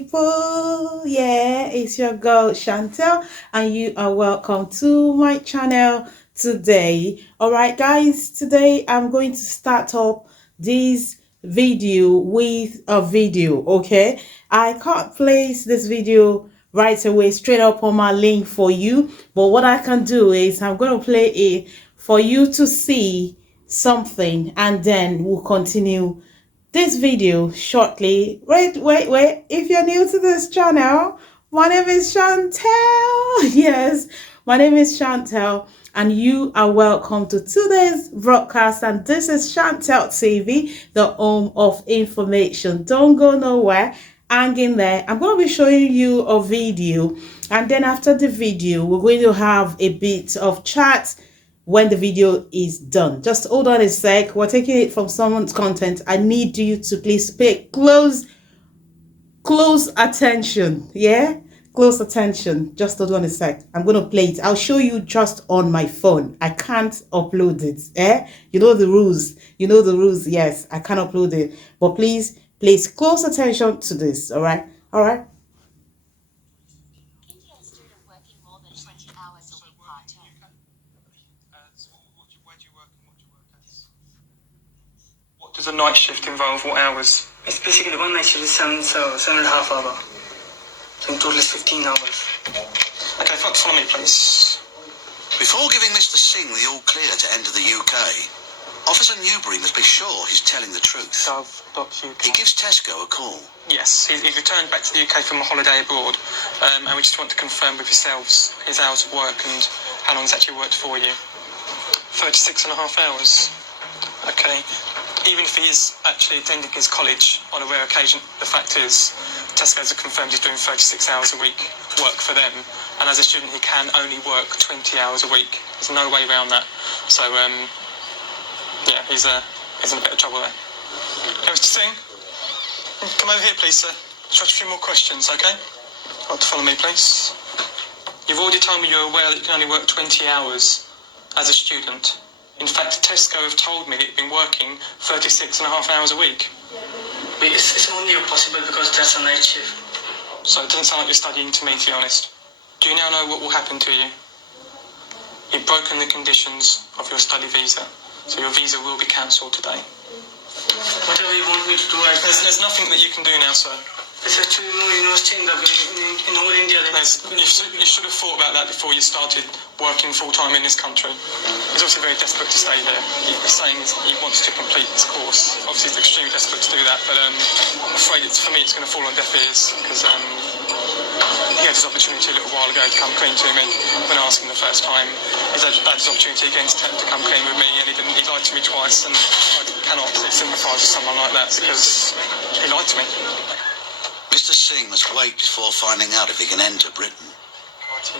people. Yeah, it's your girl Shantel, and you are welcome to my channel today. All right, guys, today I'm going to start up this video with a video. Okay, I can't place this video right away straight up on my link for you, but what I can do is I'm going to play it for you to see something, and then we'll continue this video shortly. Wait, if you're new to this channel, my name is Shantel. Yes, my name is Shantel, and you are welcome to today's broadcast. And this is Shantel TV, the home of information. Don't go nowhere, hang in there. I'm going to be showing you a video, and then after the video we're going to have a bit of chat when the video is done. Just hold on a sec. We're taking it from someone's content. I need you to please pay close attention. Yeah, close attention. Just hold on a sec. I'm going to play it. I'll show you just on my phone. I can't upload it. You know the rules. You know the rules. Yes, I can't upload it. But please close attention to this. All right. Does a night shift involve? What hours? It's basically one night shift is 7.5 hours. So in total is 15 hours. Okay, follow me, please. Before giving Mr. Singh the all clear to enter the UK, Officer Newbury must be sure he's telling the truth. He gives Tesco a call. Yes, he's returned back to the UK from a holiday abroad, and we just want to confirm with yourselves his hours of work and how long he's actually worked for you. 36 and a half hours. Okay. Even if he is actually attending his college on a rare occasion, the fact is Tesco's have confirmed he's doing 36 hours a week work for them, and as a student he can only work 20 hours a week. There's no way around that. So yeah, he's in a bit of trouble there. Okay, Mr. Singh, come over here please, sir. Just a few more questions, okay? I'll follow me please. You've already told me you're aware that you can only work 20 hours as a student. In fact, Tesco have told me that you've been working 36 and a half hours a week. It's only possible because that's a night shift. So it doesn't sound like you're studying to me, to be honest. Do you now know what will happen to you? You've broken the conditions of your study visa, so your visa will be cancelled today. Whatever you want me to do, There's nothing that you can do now, sir. It's actually no university in whole India. You should have thought about that before you started working full-time in this country. He's obviously very desperate to stay here. He's saying he wants to complete this course. Obviously he's extremely desperate to do that, but I'm afraid for me it's going to fall on deaf ears, because he had his opportunity a little while ago to come clean to me when I asked him the first time. He's had his opportunity again to come clean with me, and he lied to me twice, and I cannot sympathise with someone like that because he lied to me. Mr. Singh must wait before finding out if he can enter Britain.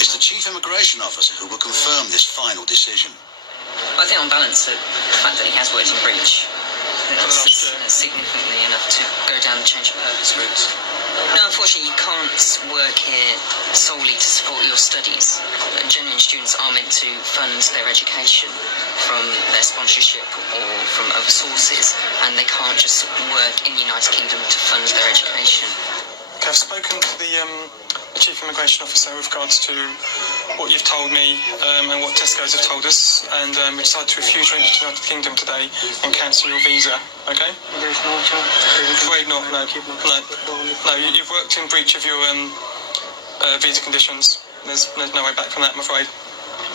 It's the Chief Immigration Officer who will confirm this final decision. I think on balance, the fact that he has worked in breach, that's significantly enough to go down the change of purpose route. No, unfortunately, you can't work here solely to support your studies. Genuine students are meant to fund their education from their sponsorship or from other sources, and they can't just work in the United Kingdom to fund their education. Okay, I've spoken to the Chief Immigration Officer with regards to what you've told me and what Tesco's have told us, and we decided to refuse your entry to the United Kingdom today and cancel your visa, okay? There's no chance. I'm afraid not, no. You've worked in breach of your visa conditions. There's no way back from that, I'm afraid.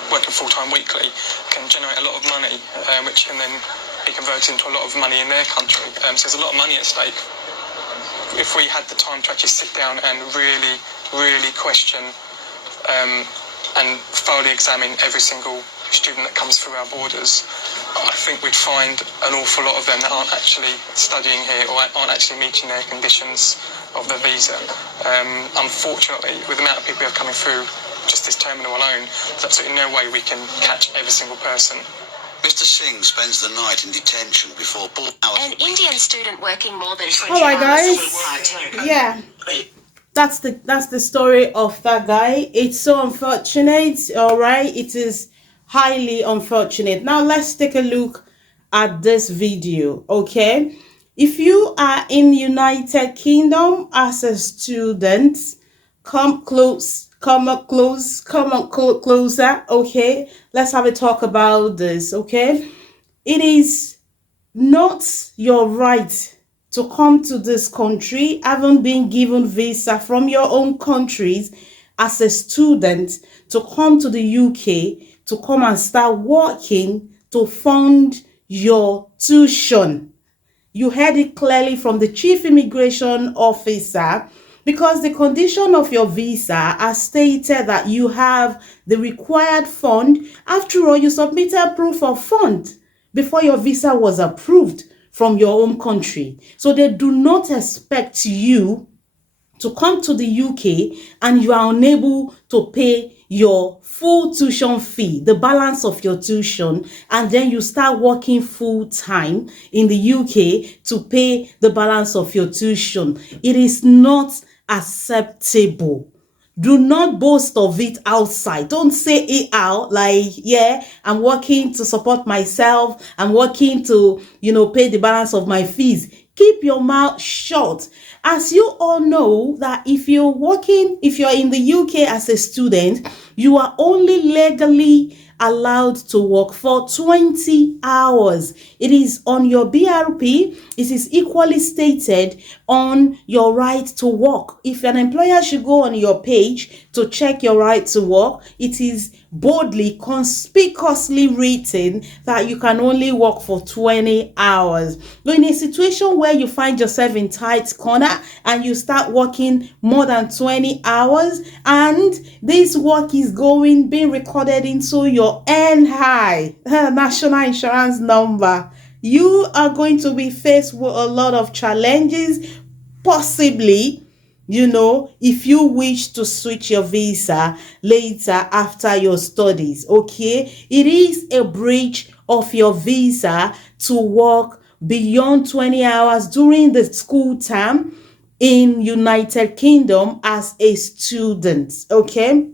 Working full-time weekly can generate a lot of money, which can then be converted into a lot of money in their country. So there's a lot of money at stake. If we had the time to actually sit down and really question and thoroughly examine every single student that comes through our borders, I think we'd find an awful lot of them that aren't actually studying here or aren't actually meeting their conditions of the visa. Unfortunately, with the amount of people who are coming through just this terminal alone, there's absolutely no way we can catch every single person. Mr. Singh spends the night in detention before An Indian student working more than 20 All right, hours guys. a week. Yeah, that's the story of that guy. It's so unfortunate. All right, it is highly unfortunate. Now let's take a look at this video. Okay, If you are in United Kingdom as a student, come close, come up close, come up closer. Okay, let's have a talk about this. Okay, it is not your right to come to this country having been given visa from your own countries as a student to come to the UK to come and start working to fund your tuition. You heard it clearly from the chief immigration officer, because the condition of your visa has stated that you have the required fund. After all, you submitted proof of fund before your visa was approved from your home country. So they do not expect you to come to the UK and you are unable to pay your full tuition fee, the balance of your tuition, and then you start working full time in the UK to pay the balance of your tuition. It is not acceptable. Do not boast of it outside. Don't say it out like, yeah, I'm working to support myself. I'm working to, pay the balance of my fees. Keep your mouth shut. As you all know that if you're in the UK as a student, you are only legally allowed to work for 20 hours. It is on your BRP. It is equally stated on your right to work. If an employer should go on your page to check your right to work, it is boldly, conspicuously written that you can only work for 20 hours. But in a situation where you find yourself in tight corner and you start working more than 20 hours and this work is being recorded into your NI, national insurance number, you are going to be faced with a lot of challenges, possibly, if you wish to switch your visa later after your studies. Okay, it is a breach of your visa to work beyond 20 hours during the school term in United Kingdom as a student. Okay,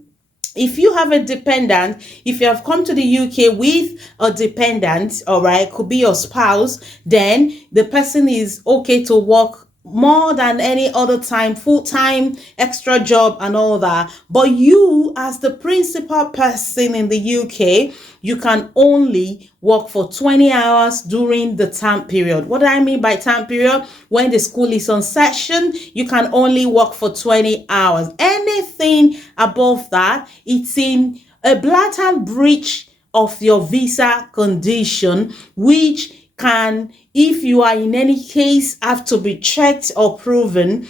if you have a dependent, if you have come to the UK with a dependent, all right, could be your spouse, then the person is okay to work more than any other time, full-time, extra job and all that. But you, as the principal person in the UK, you can only work for 20 hours during the term period. What do I mean by term period? When the school is on session, you can only work for 20 hours. Anything above that, it's in a blatant breach of your visa condition, which can, if you are in any case, have to be checked or proven,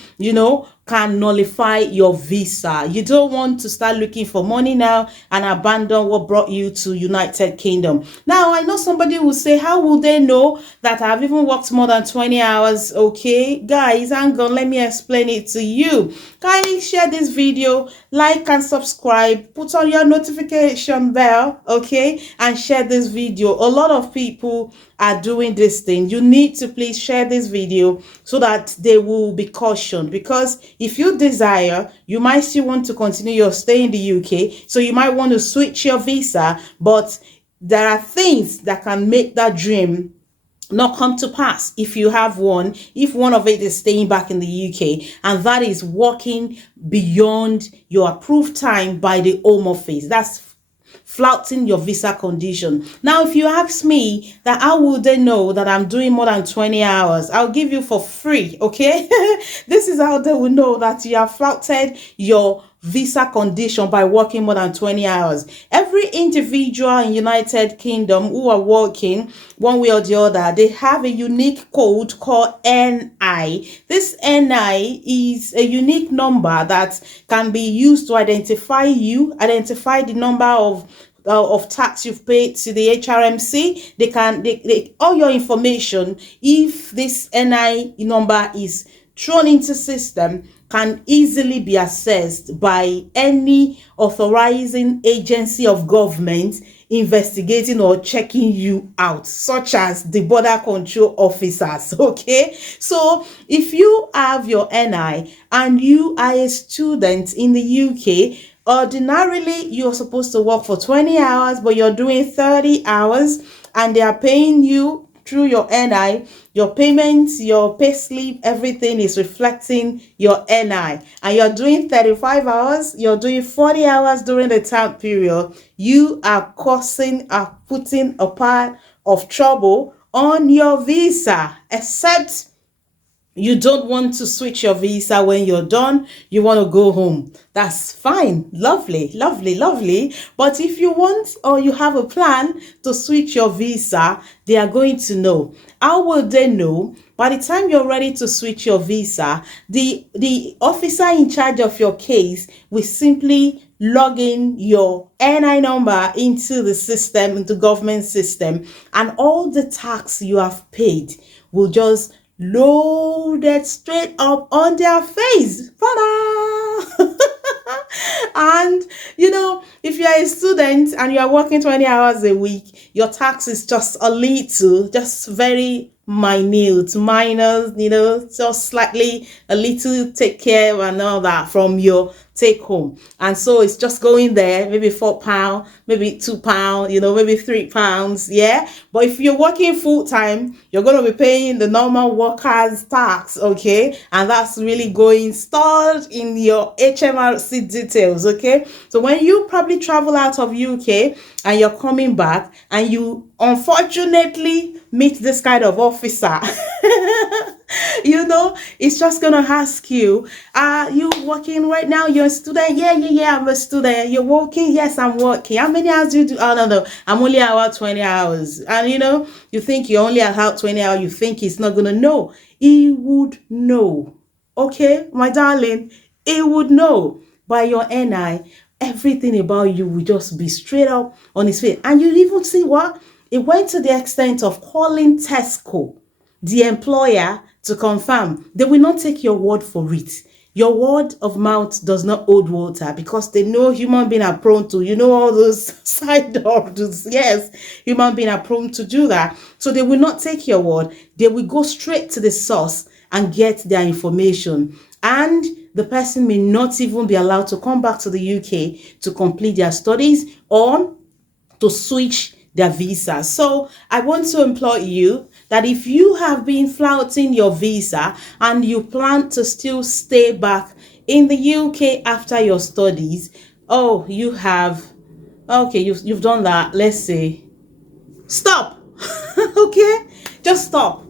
can nullify your visa. You don't want to start looking for money now and abandon what brought you to United Kingdom. Now, I know somebody will say, how will they know that I've even worked more than 20 hours? Okay, guys, hang on, let me explain it to you. Kindly share this video, like and subscribe, put on your notification bell, okay, and share this video. A lot of people are doing this thing. You need to please share this video so that they will be cautioned, because if you desire, you might still want to continue your stay in the UK, so you might want to switch your visa, but there are things that can make that dream not come to pass if you have one, if one of it is staying back in the UK, and that is working beyond your approved time by the Home Office. That's flouting your visa condition. Now, if you ask me that how would they know that I'm doing more than 20 hours, I'll give you for free, okay? This is how they will know that you have flouted your visa condition by working more than 20 hours. Every individual in United Kingdom who are working one way or the other, they have a unique code called NI. This NI is a unique number that can be used to identify you, identify the number of tax you've paid to the HRMC. They all your information, if this NI number is thrown into system, can easily be accessed by any authorizing agency of government investigating or checking you out, such as the border control officers. Okay, so if you have your NI and you are a student in the UK, ordinarily you're supposed to work for 20 hours, but you're doing 30 hours and they are paying you through your NI, your payments, your pay slip, everything is reflecting your NI. And you're doing 35 hours, you're doing 40 hours during the time period, you are putting a part of trouble on your visa, except you don't want to switch your visa when you're done, you want to go home. That's fine. Lovely, lovely, lovely. But if you want or you have a plan to switch your visa, they are going to know. How will they know? By the time you're ready to switch your visa, the officer in charge of your case will simply log in your NI number into the system, into government system, and all the tax you have paid will just loaded straight up on their face. Ta-da! And if you are a student and you are working 20 hours a week, your tax is just a little, just very minute, minor, just slightly a little take care and all that from your take home. And so it's just going there, maybe £4, maybe £2, maybe £3. Yeah. But if you're working full time, you're going to be paying the normal workers tax. Okay. And that's really going stored in your HMRC details. Okay. So when you probably travel out of UK and you're coming back and you unfortunately meet this kind of officer, it's just gonna ask you, are you working right now? You're a student? Yeah, I'm a student. You're working? Yes, I'm working. How many hours do you do? Oh, no, I'm only about 20 hours. And you think you only about 20 hours, you think he's not gonna know. He would know. Okay, my darling, he would know by your NI. Everything about you will just be straight up on his face. And you even see what? It went to the extent of calling Tesco, the employer, to confirm. They will not take your word for it. Your word of mouth does not hold water, because they know human beings are prone to, all those side orders. Yes, human beings are prone to do that. So they will not take your word. They will go straight to the source and get their information. And the person may not even be allowed to come back to the UK to complete their studies or to switch their visa. So I want to implore you that if you have been flouting your visa and you plan to still stay back in the UK after your studies, you've done that, let's say, stop. Okay, just stop.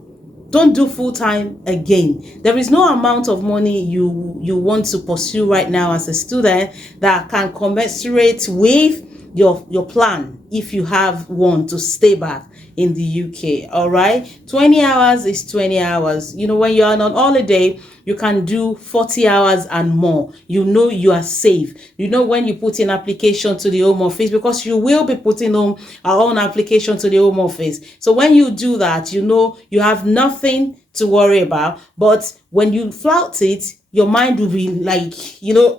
Don't do full-time again. There is no amount of money you want to pursue right now as a student that can commensurate with your plan if you have one to stay back in the UK. All right, 20 hours is 20 hours. When you're on holiday, you can do 40 hours and more. You are safe. When you put in application to the Home Office, because you will be putting our own application to the Home Office. So when you do that, you have nothing to worry about. But when you flout it, your mind will be like,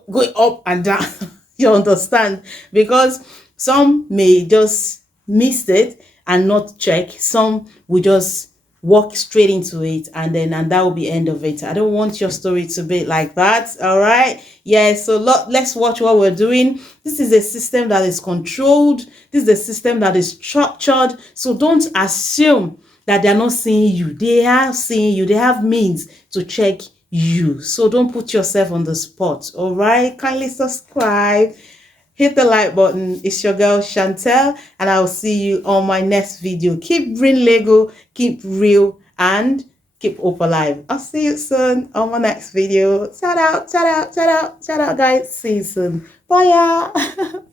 going up and down. You understand? Because some may just miss it and not check. Some will just walk straight into it, and that will be end of it. I don't want your story to be like that. All right. Yeah. So let's watch what we're doing. This is a system that is controlled. This is a system that is structured. So don't assume that they're not seeing you. They are seeing you. They have means to check you. So don't put yourself on the spot. All right. Kindly subscribe. Hit the like button. It's your girl Shantel, and I'll see you on my next video. Keep green Lego, keep real, and keep hope alive. I'll see you soon on my next video. Shout out, guys. See you soon. Bye.